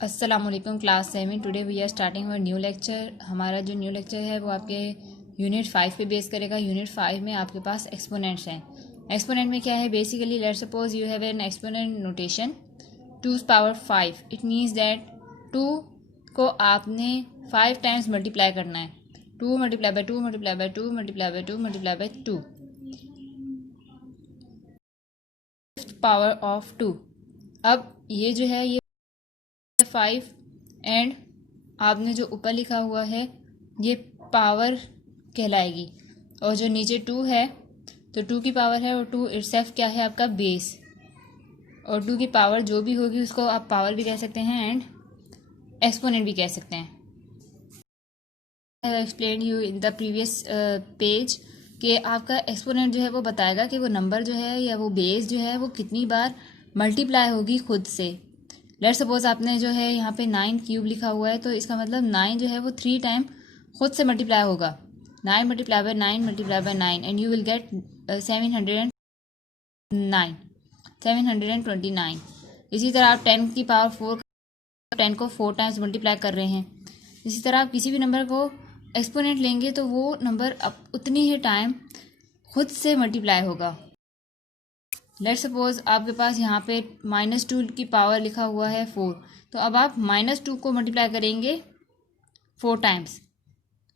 अस्सलामुअलैकुम class 7। Today we are starting our new lecture. हमारा जो न्यू लेक्चर है वो आपके यूनिट 5 पे बेस करेगा। यूनिट 5 में आपके पास एक्सपोनेंट्स हैं। एक्सपोनेंट में क्या है, basically let's suppose you have an exponent notation 2⁵ it means that 2 को आपने 5 टाइम्स मल्टीप्लाई करना है। 2 multiply by 2 multiply by 2 multiply by 2 multiply by 2 power of 2। अब ये जो है ये 5 एंड आपने जो ऊपर लिखा हुआ है ये पावर कहलाएगी, और जो नीचे 2 है तो 2 की पावर है, और 2 इटसेल्फ क्या है आपका बेस, और 2 की पावर जो भी होगी उसको आप पावर भी कह सकते हैं एंड एक्सपोनेंट भी कह सकते हैं। I explain you in the previous page कि आपका एक्सपोनेंट जो है वो बताएगा कि वो नंबर जो है या वो बेस जो है वो कितनी बार मल्टीप्लाई होगी खुद से। लेट सपोज आपने जो है यहाँ पे 9 क्यूब लिखा हुआ है, तो इसका मतलब 9 जो है वो 3 टाइम खुद से मल्टीप्लाई होगा। 9 multiply bye 9 multiply bye 9 and you will gate 729। इसी तरह आप 10 की पावर 4 10 को 4 टाइम्स मल्टीप्लाई कर रहे हैं। इसी तरह आप किसी भी नंबर को एक्सपोनेंट लेंगे तो वो नंबर अब उतनी ही टाइम खुद से मल्टीप्लाई होगा। लेट सपोज आपके पास यहाँ पे -2 की पावर लिखा हुआ है 4, तो अब आप -2 को मल्टीप्लाई करेंगे 4 टाइम्स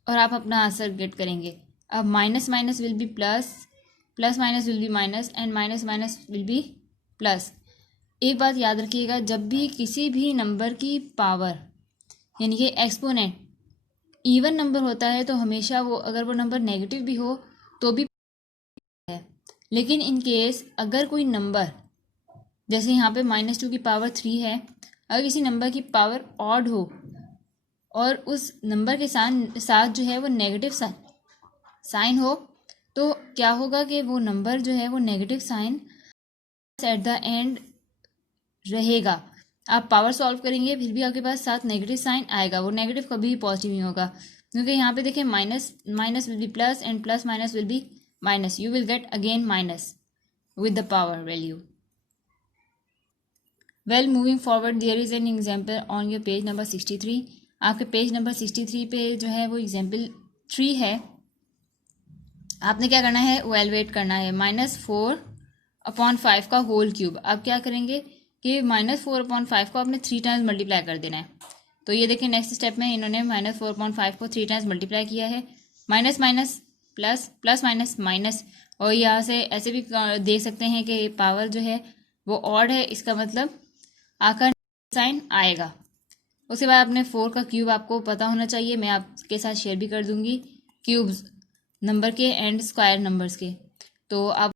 और आप अपना आंसर गेट करेंगे। अब minus minus will be plus, plus minus will be minus and minus minus will be plus. एक बात याद रखिएगा, जब भी किसी भी नंबर की पावर यानी कि एक्सपोनेंट इवन नंबर होता है तो हमेशा वो अगर वो नंबर नेगेटिव भी हो तो भी है। लेकिन इन केस अगर कोई नंबर जैसे यहाँ पे -2 की पावर 3 है, अगर किसी नंबर की पावर ऑड हो और उस नंबर के साथ जो है वो नेगेटिव साइन हो, तो क्या होगा कि वो नंबर जो है वो negative sign at the end रहेगा। आप पावर सॉल्व करेंगे फिर भी आपके पास साथ नेगेटिव साइन आएगा, वो नेगेटिव कभी भी पॉजिटिव नहीं होगा, क्योंकि यहाँ पे देखिए minus minus will be plus and plus minus will be minus. You will gate again minus with the power value. Well, moving forward, there is an example on your page number 63. आपके page number 63 पे जो है वो example 3 है। आपने क्या करना है, इवैल्यूएट करना है -4/5 का होल क्यूब। आप क्या करेंगे कि -4/5 को आपने 3 टाइम्स मल्टीप्लाई कर देना है। तो ये देखिए नेक्स्ट स्टेप में इन्होंने -4/5 को 3 टाइम्स मल्टीप्लाई किया है। Minus minus plus, plus minus minus, और यहाँ से ऐसे भी देख सकते हैं कि पावर जो है वो ऑड है, इसका मतलब आकर साइन आएगा। उसके बाद अपने 4 का क्यूब आपको पता होना चाहिए, मैं आपके साथ शेयर भी कर दूंगी क्यूब्स नंबर के एंड स्क्वायर नंबर्स के, तो आप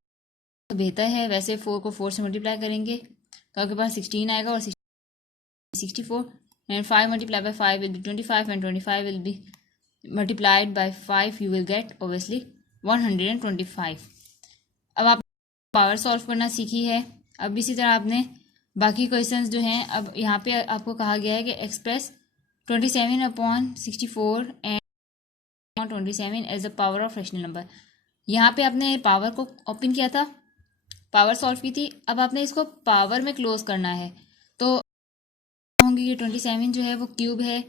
बेहतर है। वैसे 4 को 4 से मल्टीप्लाई करेंगे तो आपके पास 16 आएगा और 64 and 5 multiply by 5 will be 25 and 25 will be multiplied by 5 you will gate obviously 125। अब आप पावर सॉल्व करना सीखी है। अब इसी तरह आपने बाकी क्वेश्चंस जो हैं, अब यहाँ पे आपको कहा गया है कि express 27/64 and 27 as the power of rational number. यहाँ पे आपने पावर को ओपन किया था, पावर सॉल्व की थी, अब आपने इसको पावर में क्लोज करना है। तो होंगे कि 27 जो है वो क्यूब है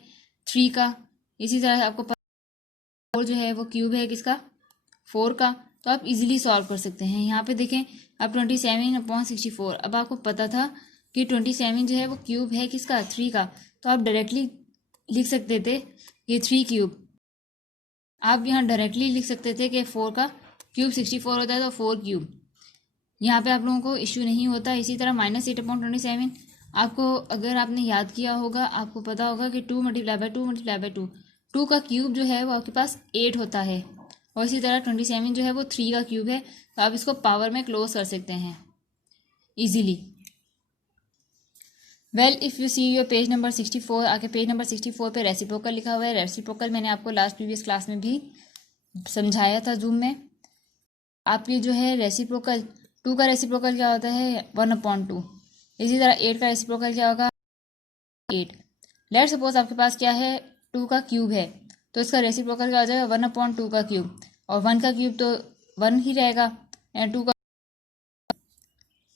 3 का, इसी तरह आपको 4 जो है वो क्यूब है किसका, 4 का, तो आप इजीली सॉल्व कर सकते हैं। यहाँ पे देखें अब 27/64, अब आपको पता था कि 27 जो है वो क्यूब है किसका, 3 का, तो आप डायरेक्टली लिख सकते थे ये 3 क्यूब। आप यहाँ डायरेक्टली लिख सकते थे कि 4 का क्यूब 64 होता है, तो 4 क्यूब। यहाँ पे आप लोगों को इश्यू नहीं होता। इसी तरह -8/27 आपको अगर आपने याद किया होगा, आपको पता होगा कि 2 मल्टीप्लाई बाय 2 मल्टीप्लाई बाय 2 का क्यूब जो है वो आपके पास 8 होता है, और इसी तरह 27 जो है वो 3 का क्यूब है, तो आप इसको पावर में क्लोज कर सकते हैं easily. Well, if you see your page number 64, आके पेज नंबर 64 पे रेसिप्रोकल लिखा हुआ है। रेसिप्रोकल मैंने आपको लास्ट प्रीवियस क्लास में भी समझाया था जूम में। आपकी जो है रेसिप्रोकल 2 का रेसिप्रोकल क्या होता है, 1/2। इसी तरह 8 का रेसिप्रोकल क्या होगा, 8। लेट सपोज आपके पास क्या है, 2 का क्यूब है, तो इसका रेसिप्रोकल क्या हो जाएगा, 1/2 का क्यूब, और 1 का क्यूब तो 1 ही रहेगा, एंड 2 का।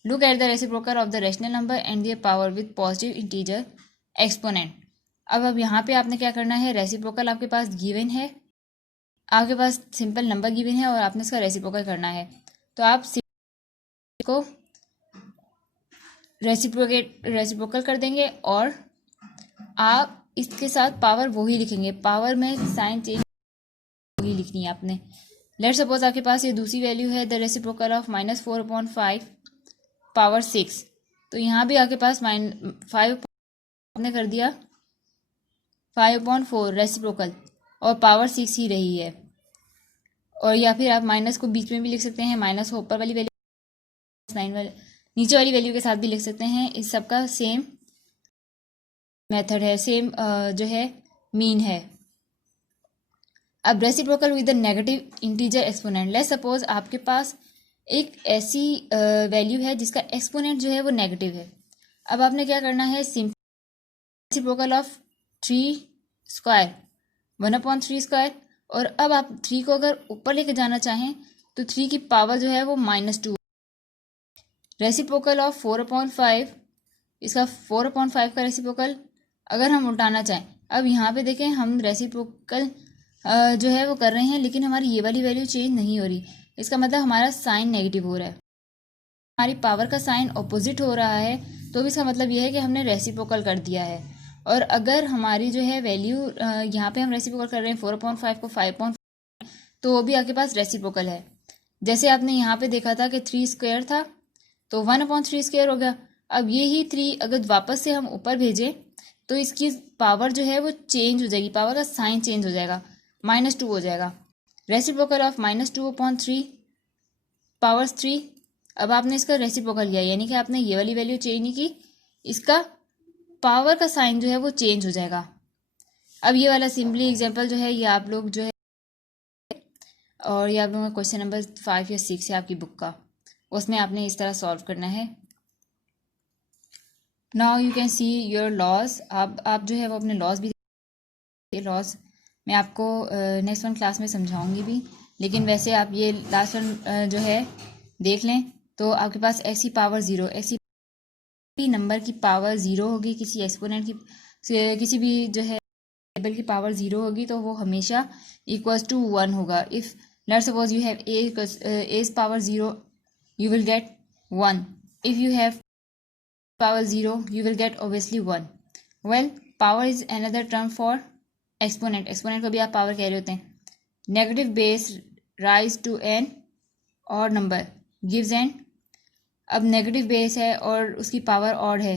Look at the reciprocal of the rational number and their power with positive integer exponent. अब यहाँ पे आपने क्या करना है, रेसिप्रोकल आपके पास गिवन है, आपके पास सिंपल नंबर गिवन है और आपने इसका रेसिप्रोकल करना है। तो आप को रेसिप्रोकल कर देंगे और आप इसके साथ पावर वही लिखेंगे, पावर में साइन चेंज वही लिखनी है आपने। लेट्स सपोज आपके पास ये दूसरी वैल्यू है, द रेसिप्रोकल ऑफ -4/5 पावर 6। तो यहाँ भी आपके पास -5 आपने कर दिया 5/4 रेसिप्रोकल और पावर 6 ही रही है। और या फिर आप माइनस को बीच में भी लिख सकते हैं, माइनस को ऊपर वाली वैल्यू, साइन वाली नीचे वाली वैल्यू के साथ भी लिख सकते हैं। इस सब का सेम मेथड है, सेम जो है मीन है। अब reciprocal with the negative integer exponent. Let's suppose आपके पास एक ऐसी वैल्यू है जिसका एक्सपोनेंट जो है वो नेगेटिव है। अब आपने क्या करना है, simple reciprocal of 3 square 1/3 square. और अब आप 3 को अगर ऊपर लेके जाना चाहें तो 3 की पावर जो है वो -2। रेसिप्रोकल ऑफ 4/5, इसका 4/5 का रेसिप्रोकल अगर हम उल्टाना चाहें, अब यहाँ पे देखें हम रेसिप्रोकल जो है वो कर रहे हैं, लेकिन हमारी ये वाली वैल्यू चेंज नहीं हो रही। इसका मतलब हमारा साइन नेगेटिव हो रहा है, हमारी पावर का साइन ऑपोजिट हो रहा है। तो भी इसका मतलब ये है कि हमने रेसिप्रोकल कर दिया है। और अगर हमारी जो है वैल्यू यहाँ पे हम रेसिप्रोकल कर रहे हैं 4/5 को 5/5, तो वो भी आपके पास रेसिप्रोकल है। जैसे आपने यहाँ पे देखा था कि 3 स्क्वायर था तो 1/3 स्क्वायर हो गया। अब ये ही 3 अगर वापस से हम ऊपर भेजें तो इसकी पावर जो है वो चेंज हो जाएगी, पावर का साइन चेंज हो जाएगा, -2 हो जाएगा। Reciprocal of -2/3 power 3। अब आपने इसका रेसिप्रोकल किया, यानी कि आपने ये वाली वैल्यू चेंज नहीं की, इसका पावर का साइन जो है वो चेंज हो जाएगा। अब ये वाला सिंपली एग्जांपल जो है ये आप लोग जो है, और ये आप लोगों का क्वेश्चन नंबर 5 या 6 है आपकी बुक का, उसमें आपने इस तरह सॉल्व करना है। Now you can see your loss. आप जो है वो अपने लॉस भी, लॉस मैं आपको नेक्स्ट वन क्लास में समझाऊंगी भी, लेकिन वैसे आप ये लास्ट वन जो है देख लें। तो आपके पास एक्स की पावर 0, एक्स की नंबर की पावर 0 होगी, किसी एक्सपोनेंट की, किसी भी जो है टेबल की पावर 0 होगी तो वो हमेशा इक्वल्स टू 1 होगा। If let's suppose you have a power 0, you will get 1. If you have power 0, you will get obviously 1. Well, power is another term for exponent. exponent को भी आप पावर कह रहे होते हैं। Negative base rise to n odd number gives n। अब negative base है और उसकी पावर ऑड है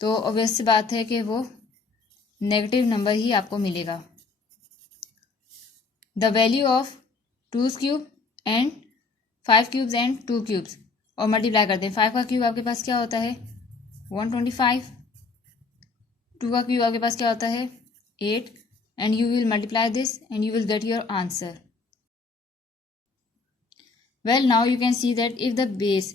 तो ऑब्वियस सी बात है कि वो नेगेटिव नंबर ही आपको मिलेगा। The value of 2 cube and 5 cubes and 2 cubes, और मल्टीप्लाई करते हैं। 5 का क्यूब आपके पास क्या होता है 125, 2 का क्यूब आपके पास क्या होता है 8, and you will multiply this and you will get your answer. Well now you can see that if the base,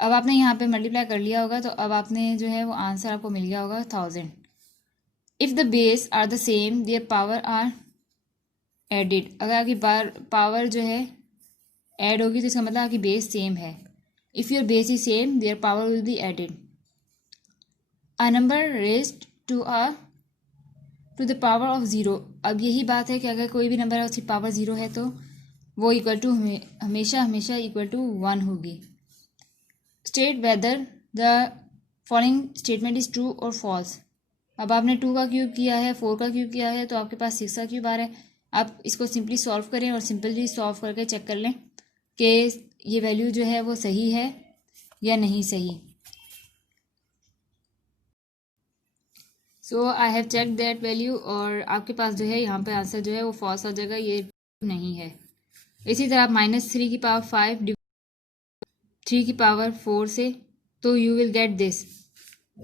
अब आपने यहाँ पे मल्टीप्लाई कर लिया होगा तो अब आपने जो है वो आंसर आपको मिल गया होगा 1000। If the base are the same their power are added. अगर आपकी पावर जो है ऐड होगी तो इसका मतलब आपकी बेस सेम है। If your base is same their power will be added. A number raised to the power of 0। अब यही बात है कि अगर कोई भी नंबर है उसकी पावर 0 है तो वो इक्वल टू हमेशा इक्वल टू 1 होगी। State whether the following statement is true और फॉल्स। अब आपने 2 का क्यूब किया है, 4 का क्यूब किया है तो आपके पास 6 का क्यूब आ रहा है। आप इसको सिंपली सॉल्व करें और सिंपली सॉल्व करके चेक कर लें कि ये वैल्यू जो है वो सही है या नहीं सही। So I have check that value, और आपके पास जो है यहाँ पे आंसर जो है वो फॉल्स आ जाएगा, ये नहीं है। इसी तरह आप -3 की पावर 5 3 की पावर 4 से, तो you will get this.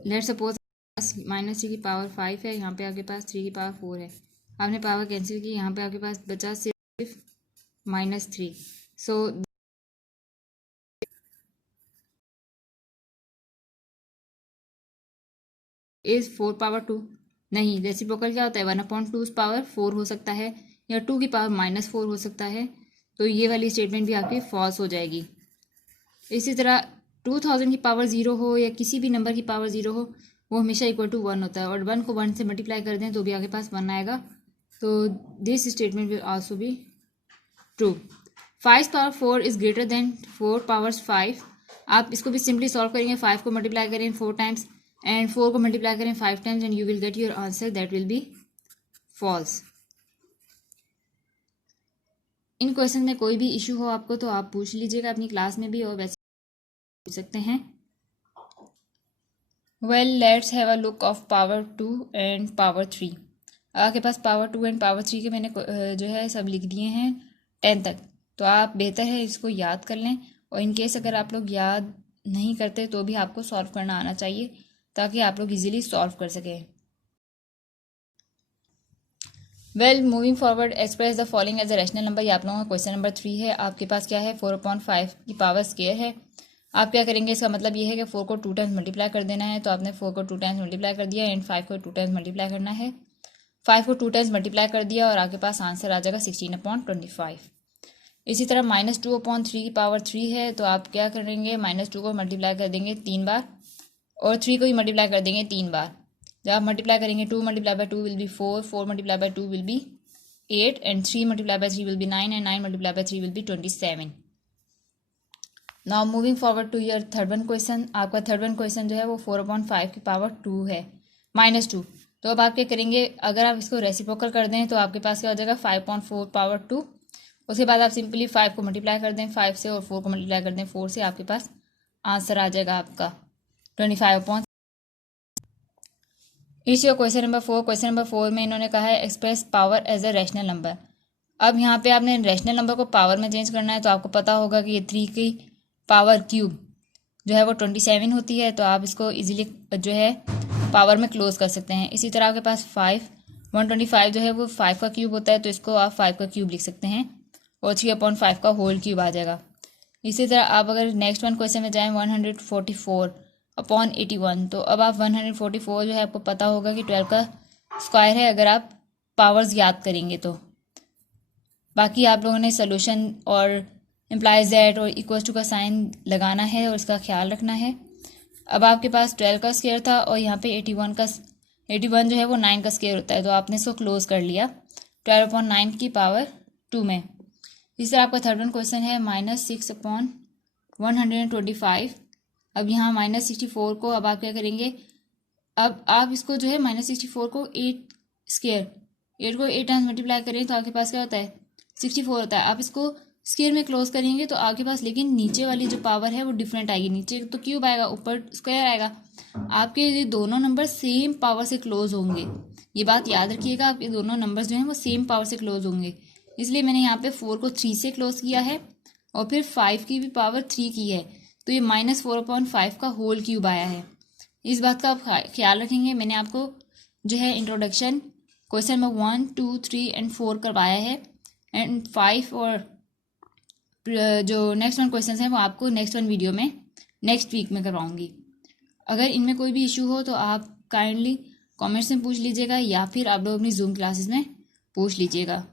Let's suppose -3 की पावर 5 है, यहाँ पे आपके पास 3 की पावर 4 है, आपने पावर कैंसिल की, यहाँ पे आपके पास बचा सिर्फ -3। सो इज 4 पावर 2 नहीं। रेसिप्रोकल क्या होता है 1/2 पावर 4 हो सकता है या 2 की पावर -4 हो सकता है, तो ये वाली स्टेटमेंट भी आपकी फॉल्स हो जाएगी। इसी तरह 2000 की पावर 0 हो या किसी भी नंबर की पावर 0 हो वो हमेशा इक्वल टू 1 होता है, और 1 को 1 से मल्टीप्लाई कर दें तो भी आपके पास 1 आएगा। तो this statement will also be true. 5 power 4 is greater than 4 powers 5। आप इसको भी सिंपली सॉल्व करेंगे, 5 को मल्टीप्लाई करें 4 टाइम्स एंड 4 को मल्टीप्लाई करें 5 times and you will get your answer, that will be false. इन क्वेश्चन में कोई भी इशू हो आपको तो आप पूछ लीजिएगा अपनी क्लास में भी, और वैसे पूछ सकते हैं। Well let's have a look of power 2 and power 3। आपके पास पावर 2 एंड पावर 3 के मैंने जो है सब लिख दिए हैं 10 तक, तो आप बेहतर है इसको याद कर लें, और इन केस अगर आप लोग याद नहीं करते तो भी आपको सॉल्व करना आना चाहिए ताकि आप लोग इजीली सॉल्व कर सकें। Well moving forward, express the following as a rational number. ये आप लोगों का क्वेश्चन नंबर 3 है। आपके पास क्या है, 4/5 की पावर स्क्वायर है। आप क्या करेंगे, इसका मतलब ये है कि 4 को 2 टाइम्स मल्टीप्लाई कर देना है, तो आपने 4 को 2 टाइम्स मल्टीप्लाई कर दिया एंड 5 को 2 टाइम्स मल्टीप्लाई करना है। 5 को 2 टाइम्स मल्टीप्लाई कर दिया और आपके पास आंसर आ जाएगा 16/25। इसी तरह -2/3 की पावर 3 है, तो आप क्या करेंगे, -2 को मल्टीप्लाई कर देंगे 3 बार और 3 को भी मल्टीप्लाई कर देंगे 3 बार। जब आप मल्टीप्लाई करेंगे 2 multiply by 2 will be 4, 4 multiply by 2 will be 8 and 3 multiply by 3 will be 9 and 9 multiply by 3 will be 27। Now moving forward to your third one question. आपका थर्ड वन क्वेश्चन जो है वो 4/5 की पावर 2 है, -2। तो अब आप क्या करेंगे, अगर आप इसको रेसिप्रोकल कर दें तो आपके पास क्या हो जाएगा 5/4 पावर 2। उसके बाद आप सिंपली 5 को मल्टीप्लाई कर दें 5 से और 4 को मल्टीप्लाई कर दें 4 से, आपके पास आंसर आ जाएगा आपका 25। Is your question number 4। Question number 4 में इन्होंने कहा है express power as a rational number. अब यहाँ पे आपने रैशनल नंबर को पावर में चेंज करना है, तो आपको पता होगा कि ये 3 की पावर क्यूब जो है वो 27 होती है, तो आप इसको इजीली जो है पावर में क्लोज कर सकते हैं। इसी तरह आपके पास 125 जो है वो 5 का क्यूब होता है, तो इसको आप 5 का क्यूब लिख सकते हैं और 3/5 का होल क्यूब आ जाएगा। इसी तरह आप अगर नेक्स्ट वन क्वेश्चन में जाएँ 144/81, तो अब आप 144 जो है आपको पता होगा कि 12 का स्क्वायर है अगर आप पावर्स याद करेंगे तो। बाकी आप लोगों ने सोल्यूशन और इम्प्लाइज दैट और इक्वल्स टू का साइन लगाना है और इसका ख्याल रखना है। अब आपके पास 12 का स्क्वायर था और यहाँ पे 81 जो है वो 9 का स्क्वायर होता है, तो आपने इसको क्लोज कर लिया 12/9 की पावर 2 में। इस तरह आपका थर्ड वन क्वेश्चन है -6/125। अब यहाँ -64 को अब आप क्या करेंगे, अब आप इसको जो है -64 को 8 को 8 टाइम्स मल्टीप्लाई करें तो आपके पास क्या होता है 64 होता है। आप इसको स्क्वायर में क्लोज करेंगे तो आपके पास लेकिन नीचे वाली जो पावर है वो डिफरेंट आएगी, नीचे तो क्यूब आएगा ऊपर स्क्वायर आएगा। आपके ये दोनों नंबर सेम पावर से क्लोज होंगे, ये बात याद रखिएगा, आपके दोनों नंबर्स जो हैं वो सेम पावर से क्लोज होंगे। इसलिए मैंने यहाँ पे 4 को 3 से क्लोज किया है और फिर 5 की भी पावर 3 की है, तो ये -4/5 का होल क्यूब आया है। इस बात का आप ख्याल रखेंगे। मैंने आपको जो है इंट्रोडक्शन क्वेश्चन नंबर 1, 2, 3 एंड 4 करवाया है एंड 5 और जो नेक्स्ट वन क्वेश्चन हैं वो आपको नेक्स्ट वन वीडियो में नेक्स्ट वीक में करवाऊंगी। अगर इनमें कोई भी इशू हो तो आप काइंडली कमेंट्स में पूछ लीजिएगा या फिर आप लोग अपनी जूम क्लासेस में पूछ लीजिएगा।